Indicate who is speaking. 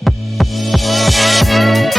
Speaker 1: Thank you.